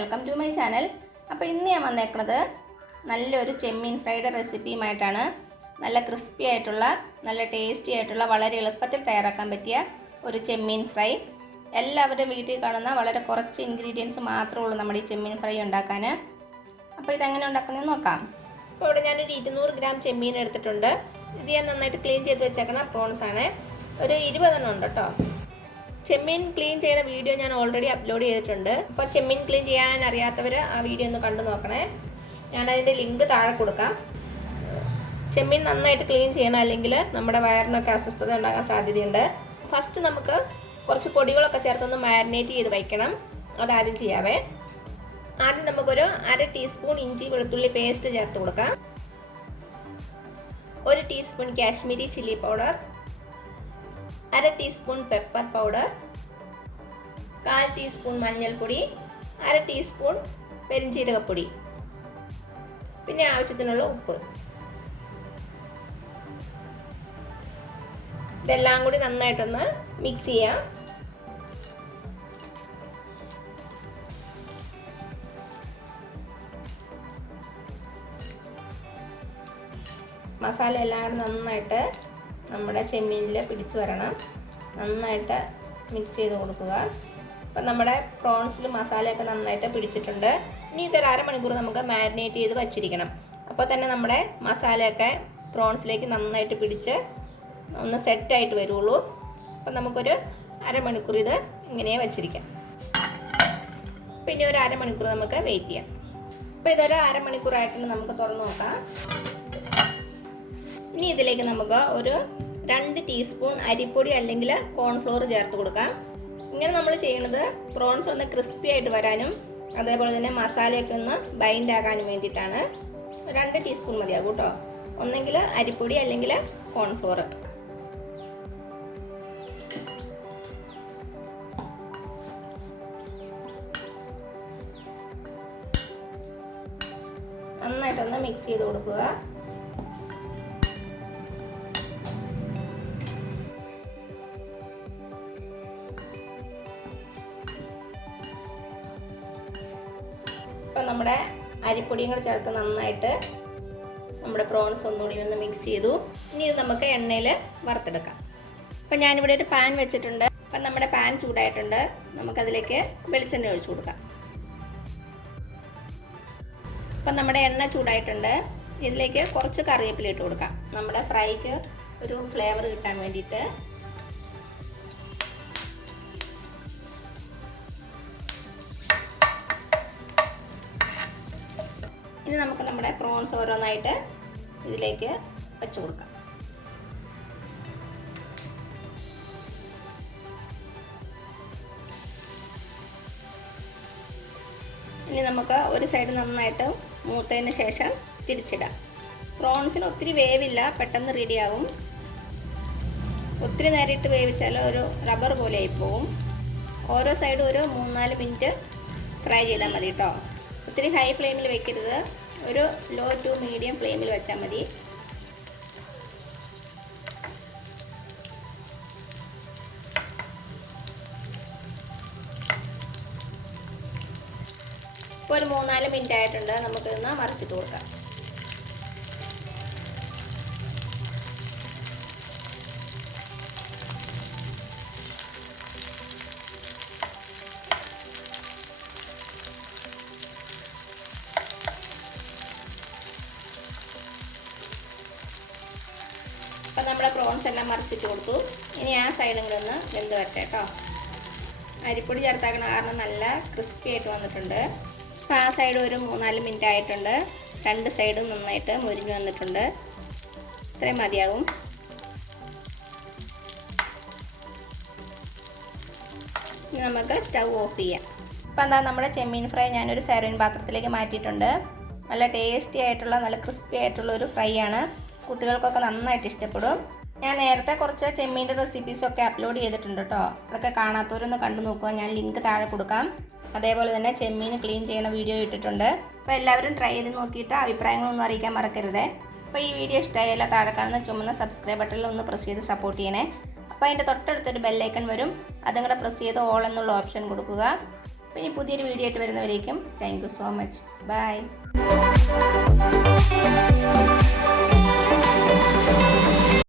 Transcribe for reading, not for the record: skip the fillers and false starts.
Welcome to my channel. അപ്പോൾ ഇന്ന് ഞാൻ വന്നേക്കുന്നത് നല്ലൊരു ചെമ്മീൻ ഫ്രൈഡ് റെസിപ്പിയുമായിട്ടാണ്. നല്ല ക്രിസ്പി ആയിട്ടുള്ള നല്ല ടേസ്റ്റി ആയിട്ടുള്ള വളരെ എളുപ്പത്തിൽ തയ്യാറാക്കാൻ പറ്റിയ ഒരു ചെമ്മീൻ ഫ്രൈ. എല്ലാവരുടെയും വീട്ടിൽ കാണുന്ന വളരെ കുറച്ച് ഇൻഗ്രീഡിയൻസ് മാത്രമേ ഉള്ളൂ നമ്മുടെ ഈ ചെമ്മീൻ ഫ്രൈ ഉണ്ടാക്കാൻ. അപ്പോൾ ഇതെങ്ങനെ ഉണ്ടാക്കുന്നതെന്ന് നോക്കാം. അപ്പോൾ ഇവിടെ ഞാനൊരു 200 ഗ്രാം ചെമ്മീൻ എടുത്തിട്ടുണ്ട്. ഇത് ഞാൻ നന്നായിട്ട് ക്ലീൻ ചെയ്ത് വെച്ചേക്കണം പ്രോൺസ് ആണ്. ഒരു 20 എണ്ണം ഉണ്ട് കേട്ടോ. ചെമ്മീൻ ക്ലീൻ ചെയ്യുന്ന വീഡിയോ ഞാൻ ഓൾറെഡി അപ്ലോഡ് ചെയ്തിട്ടുണ്ട്. അപ്പോൾ ചെമ്മീൻ ക്ലീൻ ചെയ്യാൻ അറിയാത്തവർ ആ വീഡിയോ ഒന്ന് കണ്ടു നോക്കണേ. ഞാനതിൻ്റെ ലിങ്ക് താഴെ കൊടുക്കാം. ചെമ്മീൻ നന്നായിട്ട് ക്ലീൻ ചെയ്യണം, അല്ലെങ്കിൽ നമ്മുടെ വയറിനൊക്കെ അസ്വസ്ഥത ഉണ്ടാകാൻ സാധ്യതയുണ്ട്. ഫസ്റ്റ് നമുക്ക് കുറച്ച് പൊടികളൊക്കെ ചേർത്തൊന്ന് മാരിനേറ്റ് ചെയ്ത് വയ്ക്കണം. അതാദ്യം ചെയ്യാവേ. ആദ്യം നമുക്കൊരു 1/2 ടീസ്പൂൺ ഇഞ്ചി വെളുത്തുള്ളി പേസ്റ്റ് ചേർത്ത് കൊടുക്കാം. 1 teaspoon Kashmiri chilli powder, 1/2 teaspoon pepper powder, 1/4 teaspoon മഞ്ഞൾപ്പൊടി, 1/2 ടീസ്പൂൺ പെരിഞ്ജീരകപ്പൊടി, പിന്നെ ആവശ്യത്തിനുള്ള ഉപ്പ്. ഇതെല്ലാം കൂടി നന്നായിട്ടൊന്ന് മിക്സ് ചെയ്യാം. മസാല എല്ലാം കൂടി നന്നായിട്ട് നമ്മുടെ ചെമ്മീനിൽ പിടിച്ചു വരണം. നന്നായിട്ട് മിക്സ് ചെയ്ത് കൊടുക്കുക. അപ്പം നമ്മുടെ പ്രോൺസിൽ മസാലയൊക്കെ നന്നായിട്ട് പിടിച്ചിട്ടുണ്ട്. ഇനി ഇതൊരു അരമണിക്കൂർ നമുക്ക് മാരിനേറ്റ് ചെയ്ത് വച്ചിരിക്കണം. അപ്പോൾ തന്നെ നമ്മുടെ മസാലയൊക്കെ പ്രോൺസിലേക്ക് നന്നായിട്ട് പിടിച്ച് ഒന്ന് സെറ്റായിട്ട് വരുള്ളൂ. അപ്പം നമുക്കൊരു അരമണിക്കൂർ ഇത് ഇങ്ങനെ വച്ചിരിക്കാം. പിന്നെ ഒരു അരമണിക്കൂർ നമുക്ക് വെയിറ്റ് ചെയ്യാം. അപ്പോൾ ഇതൊരു അരമണിക്കൂറായിട്ടുണ്ട്. നമുക്ക് തുറന്ന് നോക്കാം. ഇനി ഇതിലേക്ക് നമുക്ക് ഒരു 2 ടീസ്പൂൺ അരിപ്പൊടി അല്ലെങ്കിൽ കോൺഫ്ലോർ ചേർത്ത് കൊടുക്കാം. ഇങ്ങനെ നമ്മൾ ചെയ്യുന്നത് പ്രോൺസ് ഒന്ന് ക്രിസ്പി ആയിട്ട് വരാനും അതേപോലെ തന്നെ മസാലയൊക്കെ ഒന്ന് ബൈൻഡ് ആകാനും വേണ്ടിയിട്ടാണ്. 2 ടീസ്പൂൺ മതിയാകും കേട്ടോ. ഒന്നെങ്കിൽ അരിപ്പൊടി അല്ലെങ്കിൽ കോൺഫ്ലോർ. നന്നായിട്ടൊന്ന് മിക്സ് ചെയ്ത് കൊടുക്കുക. ഇപ്പം നമ്മുടെ അരിപ്പൊടിയും കൂടെ ചേർത്ത് നന്നായിട്ട് നമ്മുടെ പ്രോൺസ് ഒന്നുകൂടി ഒന്ന് മിക്സ് ചെയ്തു. ഇനി ഇത് നമുക്ക് എണ്ണയിൽ വറുത്തെടുക്കാം. അപ്പം ഞാനിവിടെ ഒരു പാൻ വെച്ചിട്ടുണ്ട്. അപ്പം നമ്മുടെ പാൻ ചൂടായിട്ടുണ്ട്. നമുക്കതിലേക്ക് വെളിച്ചെണ്ണ ഒഴിച്ചു കൊടുക്കാം. അപ്പം നമ്മുടെ എണ്ണ ചൂടായിട്ടുണ്ട്. ഇതിലേക്ക് കുറച്ച് കറിവേപ്പില ഇട്ട് കൊടുക്കാം. നമ്മുടെ ഫ്രൈക്ക് ഒരു ഫ്ലേവർ കിട്ടാൻ വേണ്ടിയിട്ട്. ഇനി നമുക്ക് നമ്മുടെ പ്രോൺസ് ഓരോന്നായിട്ട് ഇതിലേക്ക് വെച്ച് കൊടുക്കാം. ഇനി നമുക്ക് ഒരു സൈഡ് നന്നായിട്ട് മൂത്തതിന് ശേഷം തിരിച്ചിടാം. പ്രോൺസിന് ഒത്തിരി വേവില്ല, പെട്ടെന്ന് റെഡിയാകും. ഒത്തിരി നേരം ഇട്ട് വേവിച്ചാൽ ഒരു റബ്ബർ പോലെ ആയിപ്പോവും. ഓരോ സൈഡും ഒരു 3-4 മിനിറ്റ് ഫ്രൈ ചെയ്താൽ മതി കേട്ടോ. ഒത്തിരി ഹൈ ഫ്ലെയിമിൽ വെക്കരുത്. ഒരു ലോ ടു മീഡിയം ഫ്ലെയിമിൽ വെച്ചാൽ മതി. ഇപ്പോൾ ഒരു 3-4 മിനിറ്റ് ആയിട്ടുണ്ട്. നമുക്കിതൊന്ന് മറിച്ചിട്ട് കൊടുക്കാം. അപ്പം നമ്മുടെ പ്രോൺസ് എല്ലാം മറിച്ചിട്ട് കൊടുത്തു. ഇനി ആ സൈഡും കൂടെ ഒന്ന് വെന്ത് വരട്ടെ കേട്ടോ. അരിപ്പൊടി ചേർത്താക്കണ കാരണം നല്ല ക്രിസ്പി ആയിട്ട് വന്നിട്ടുണ്ട്. അപ്പോൾ ആ സൈഡ് ഒരു 3-4 മിനിറ്റ് ആയിട്ടുണ്ട്. 2 സൈഡും നന്നായിട്ട് മുരിഞ്ഞ് വന്നിട്ടുണ്ട്. ഇത്രയും മതിയാകും. ഇനി നമുക്ക് സ്റ്റൗ ഓഫ് ചെയ്യാം. അപ്പോൾ എന്താ നമ്മുടെ ചെമ്മീൻ ഫ്രൈ ഞാനൊരു സർവിങ് പാത്രത്തിലേക്ക് മാറ്റിയിട്ടുണ്ട്. നല്ല ടേസ്റ്റി ആയിട്ടുള്ള നല്ല ക്രിസ്പി ആയിട്ടുള്ള ഒരു ഫ്രൈ ആണ്. കുട്ടികൾക്കൊക്കെ നന്നായിട്ട് ഇഷ്ടപ്പെടും. ഞാൻ നേരത്തെ കുറച്ച് ചെമ്മീൻ്റെ റെസിപ്പീസൊക്കെ അപ്ലോഡ് ചെയ്തിട്ടുണ്ട് കേട്ടോ. അതൊക്കെ കാണാത്തവരൊന്ന് കണ്ടു നോക്കുക. ഞാൻ ലിങ്ക് താഴെ കൊടുക്കാം. അതേപോലെ തന്നെ ചെമ്മീൻ ക്ലീൻ ചെയ്യുന്ന വീഡിയോ ഇട്ടിട്ടുണ്ട്. അപ്പോൾ എല്ലാവരും ട്രൈ ചെയ്ത് നോക്കിയിട്ട് അഭിപ്രായങ്ങളൊന്നും അറിയിക്കാൻ മറക്കരുതേ. അപ്പോൾ ഈ വീഡിയോ ഇഷ്ടമായാൽ താഴെ കാണുന്ന ചുമന്ന സബ്സ്ക്രൈബ് ബട്ടണിൽ ഒന്ന് പ്രസ് ചെയ്ത് സപ്പോർട്ട് ചെയ്യണേ. അപ്പോൾ അതിൻ്റെ തൊട്ടടുത്തൊരു ബെല്ലൈക്കൺ വരും. അതും കൂടെ പ്രസ് ചെയ്ത് ഓൾ എന്നുള്ള ഓപ്ഷൻ കൊടുക്കുക. അപ്പോൾ ഇനി പുതിയൊരു വീഡിയോ ആയിട്ട് വരുന്നവരേക്കും thank you so much. By.